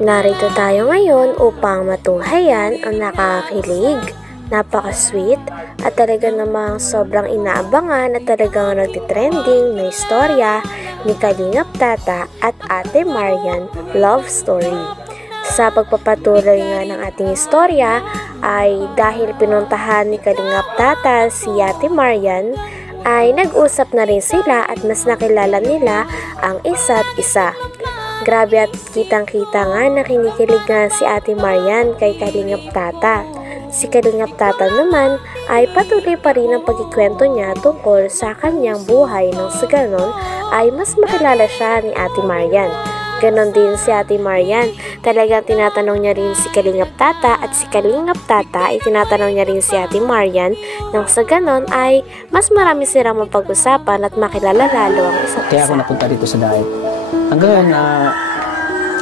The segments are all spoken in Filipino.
Narito tayo ngayon upang matunghayan ang nakakakilig, napaka-sweet at talaga namang sobrang inaabangan at talagang nagtitrending na istorya ni Kalingap Tata at Ate Marian love story. Sa pagpapatuloy nga ng ating istorya ay dahil pinuntahan ni Kalingap Tata si Ate Marian ay nag-usap na rin sila at mas nakilala nila ang isa't isa. Grabe at kitang-kita nga na kinikilig nga si Ate Marian kay Kalingap Tata. Si Kalingap Tata naman ay patuloy pa rin ang pagkikwento niya tungkol sa kanyang buhay nang sa ganon ay mas makilala siya ni Ate Marian. Ganon din si Ate Marian, talagang tinatanong niya rin si Kalingap Tata at si Kalingap Tata ay tinatanong niya rin si Ate Marian nang sa ganon ay mas marami silang mapag-usapan at makilala lalo ang isa't isa. Kaya ako napunta dito sa diet. Hanggang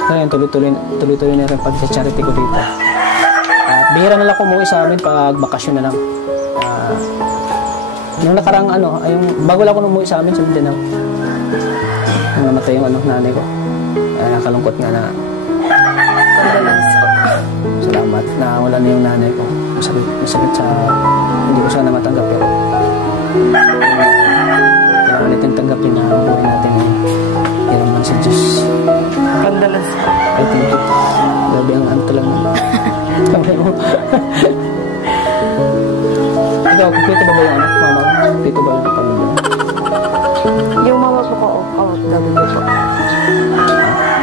ngayon, tuloy-tuloy na rin pag-charity ko dito. Bihira na lang umuwi sa amin pag bakasyon na lang. Nung nakarang bago lang ako umuwi sa amin sa Mindanao. Nung namatay yung nanay ko. Nakalungkot nga na. Salamat na wala na yung nanay ko. Masakit sa hindi ko sana matanggap pero kailangan natin tanggapin na ang buhay natin yan naman sa Diyos. Pandalas. I think it. Grabe ang anto lang naman. Sabi mo. Ikaw, dito ba yung mama? Dito ba yung pamilya? Yung mama ko ko, OFW po.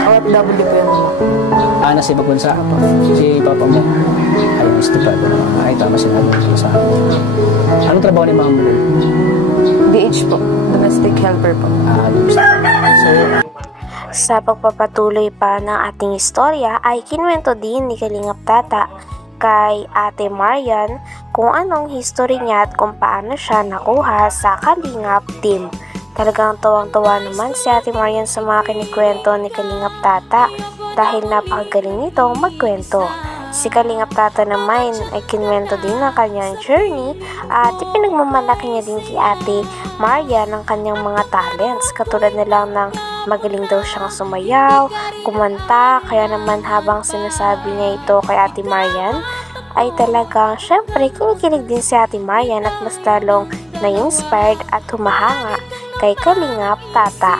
OFW po yung mama. Nasa ibang bansa? Si papa mo? Ay, Mr. Papa naman. Ay, tama sinabi ko sa akin. Anong trabaho ni mama mo? DH po. Domestic helper po. Sa pagpapatuloy pa ng ating istorya ay kinuwento din ni Kalingap Tata kay Ate Marian kung anong history niya at kung paano siya nakuha sa Kalingap team. Talagang tuwang-tuwa naman si Ate Marian sa mga kinikwento ni Kalingap Tata dahil napakagaling nitong magkwento. Si Kalingap Tata naman ay kinuwento din ng kanyang journey at ipinagmamalaki niya din kay Ate Marian ang kanyang mga talents katulad na lang ng magaling daw siyang sumayaw, kumanta, kaya naman habang sinasabi niya ito kay Ate Marian ay talagang syempre kinikilig din si Ate Marian at mas lalong na-inspired at humahanga kay Kalingap Tata.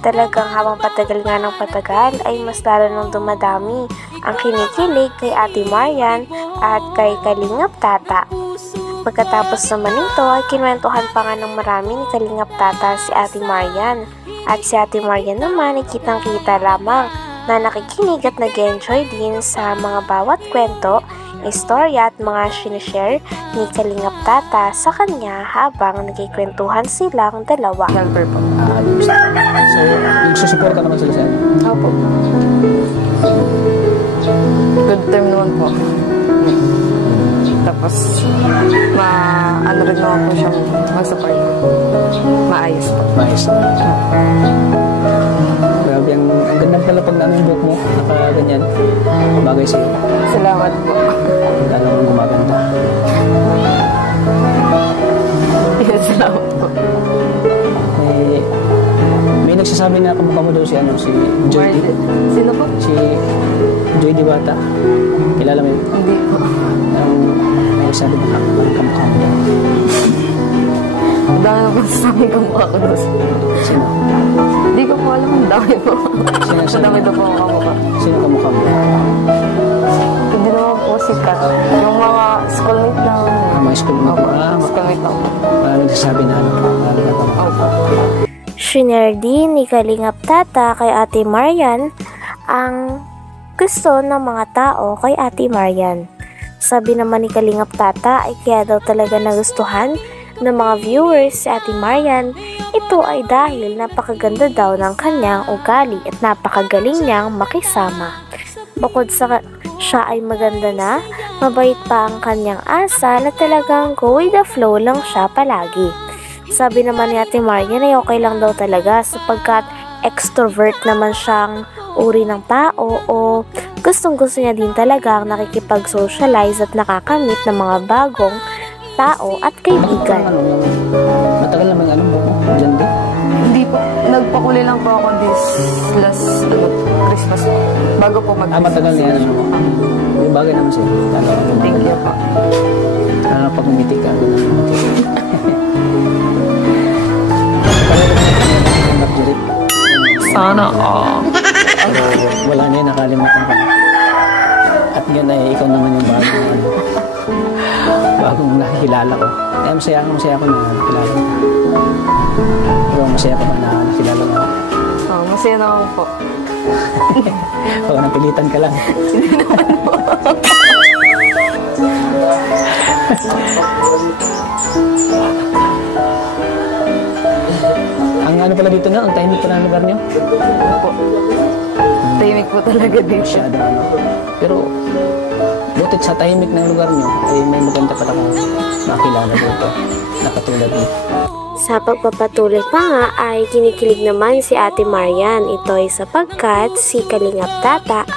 Talagang habang patagal nga ng patagal ay mas lalo nang dumadami ang kinikilig kay Ate Marian at kay Kalingap Tata. Pagkatapos naman nito ay kinwentuhan pa nga ng marami ni Kalingap Tata si Ate Marian. At si Ate Marian naman ay kitang-kita lamang na nakikinig at nag-enjoy din sa mga bawat kwento, istorya at mga sinishare ni Kalingap Tata sa kanya habang nagkikwentuhan silang dalawa. Helper po. So, nagsusuporta naman sila sa inyo? Opo. Good term naman po. Tapos, ano rin naman po siyang mag-support. Maayos po. Maayos. Grabe, ang ganda pala pag namin book mo. Nakaganyan. Bagay sa'yo. Salamat po. Lalong gumaganda. Yes, salamat po. May nagsasabi na kamukha mo daw si Joy D. Sino po? Si Joy D Bata. Kilala mo yun? Hindi po. May sabi na kamukha mo daw. Ang dami na po sabi kamukha ko daw. Sino? Hindi ko po alam. Ang dami po. Ang dami daw po ang kamukha. Sino kamukha mo? Hindi naman po sikat. Yung mga schoolmate na. Mga schoolmate mo? Schoolmate na po. Maraming nagsasabi na Opo. Shinare din ni Kalingap Tata kay Ate Marian ang gusto ng mga tao kay Ate Marian. Sabi naman ni Kalingap Tata ay kaya daw talaga nagustuhan ng mga viewers si Ate Marian. Ito ay dahil napakaganda daw ng kanyang ugali at napakagaling niyang makisama. Bukod sa siya ay maganda na, mabait pa ang kanyang asa na talagang go with the flow lang siya palagi. Sabi naman ni Ate Marian ay okay lang daw talaga sapagkat extrovert naman siyang uri ng tao o gustong-gusto niya din talaga ang nakikipag-socialize at nakakamit ng mga bagong tao at kaibigan. Matagal naman buko? Diyan din? Hindi po. Nagpakulay lang po ako this last Christmas po. Bago po Matagal na yan. Ano? May bagay naman siya. Thank you po. Pag umiti ka. Sana Pero wala na yun, nakalimutan ko. At ngayon ay ikaw naman yung bagong nakikilala ko. Kaya masaya ako na nakilala ko. Pero masaya ko ba na nakilala ko? Masaya naman po. Baka napilitan ka lang. Ang ano pala dito na, ang tahimik pala ang lugar niyo? Po. Tahimik po talaga dito. Masyado ano. Pero, butit sa tahimik ng lugar niyo, ay may maganda pala kong makilala dito. Nakatulad niyo. Sa pagpapatuloy pa nga ay kinikilig naman si Ate Marian. Ito ay sapagkat si Kalingap Tata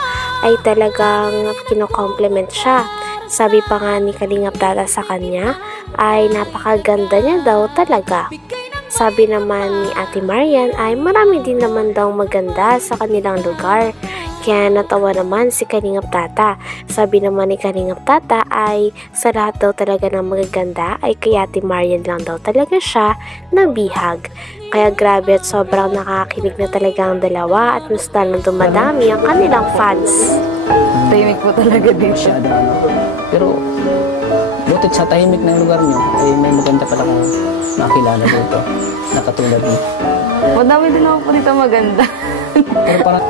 ay talagang kino-compliment siya. Sabi pa nga ni Kalingap Tata sa kanya ay napakaganda niya daw talaga. Sabi naman ni Ate Marian ay marami din naman daw maganda sa kanilang lugar. Kaya natawa naman si Kalingap Tata. Sabi naman ni Kalingap Tata ay sa lahat daw talaga ng magaganda ay kay Ate Marian lang daw talaga siya nabihag. Kaya grabe at sobrang nakakilig na talaga ang dalawa at mas lalong dumadami ang kanilang fans. Tahimik po talaga dito. Masyado ano. Pero, butit sa tahimik ng lugar niyo, ay may maganda pala kong makilala dito. Nakatulad niyo. Madami din naman po dito maganda. Pero parang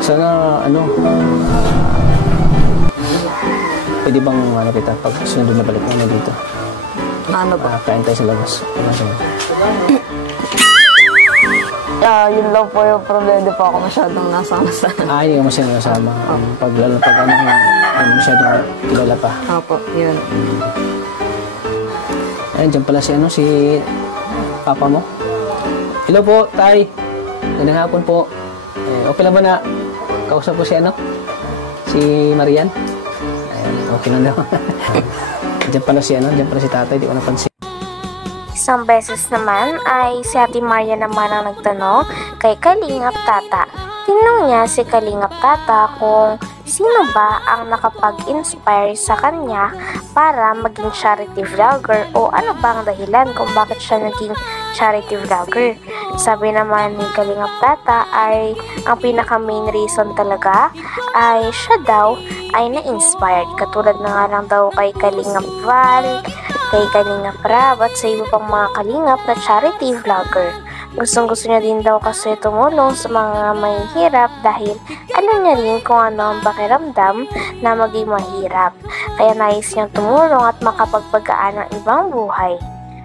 sana ano pwede bang ano kita pag sunod na balik mo dito? Ano ba? Kain tayo sa labas. Yun lang po yung problema. Di po ako masyadong nasama sa... Hindi ka masyadong nasama. Pag lalo pag ano masyadong kilala pa. Opo, yun. Ayun, dyan pala si papa mo. Hello po, Tay. Magandang hapon po. Okay lang ba na kausap ko si Marian? Ayan, okay lang daw. Diyan pala si tatay, di ko napansin. Isang beses naman ay si Ate Marian naman ang nagtanong kay Kalingap Tata. Tinanong niya si Kalingap Tata kung sino ba ang nakapag-inspire sa kanya para maging charity vlogger o ano ba ang dahilan kung bakit siya naging charity vlogger. Sabi naman ni Kalingap Tata ay ang pinaka main reason talaga ay siya daw ay na-inspired. Katulad na nga lang daw kay Kalingap Val, kay Kalingap Rab at sa iba pang mga kalingap na charity vlogger. Gustong-gusto niya din daw kasi tumulong sa mga mahihirap dahil alam niya rin kung ano ang pakiramdam na maging mahirap. Kaya nais niyang tumulong at makapagpagaan ng ibang buhay.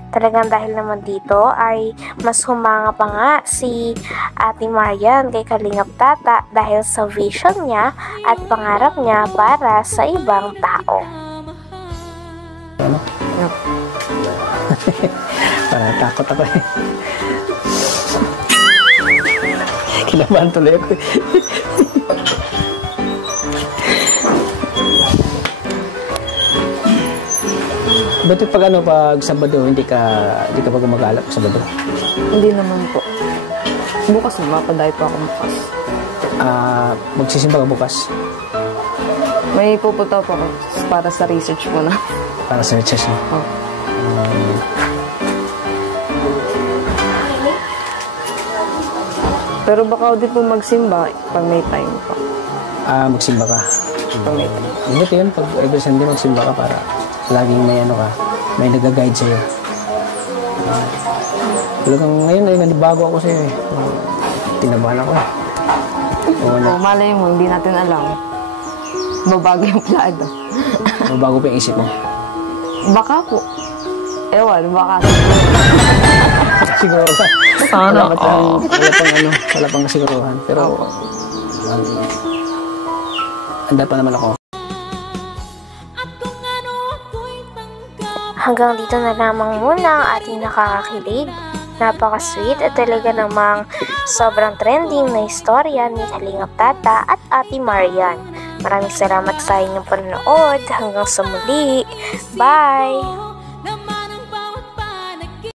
Talagang dahil naman dito ay mas humanga pa nga si Ate Marian kay Kalingap Tata dahil sa vision niya at pangarap niya para sa ibang tao. Ano? Yep. Parang takot ako eh. Kinabahan tuloy ako eh. Buti pag pag Sabado, hindi ka pa gumagalap sa Sabado? Hindi naman po. Bukas na, mapadayo pa ako bukas. Magsisimba ka bukas? May pupunta po ako para sa research po na. Para sa research na? Oh. Pero baka di po magsimba pag may time pa. Magsimba ka? Pag may time. Buti yun, pag every Sunday magsimba ka para laging may nag-guide sa'yo. Talagang ngayon ay nanibago ako sa'yo eh. Tinabahan ako eh. Malay mo, hindi natin alam. Babago yung plano. Mabago pa yung isip mo? Baka po. Ewan, baka. Siguro ka. Sana wala pang kasiguruhan. Pero, handa pa naman ako. Hanggang dito na lamang muna ang ating nakakakilig, napaka-sweet at talaga namang sobrang trending na istorya ni Kalingap Tata at Ate Marian. Maraming salamat sa inyong panonood. Hanggang sa muli. Bye!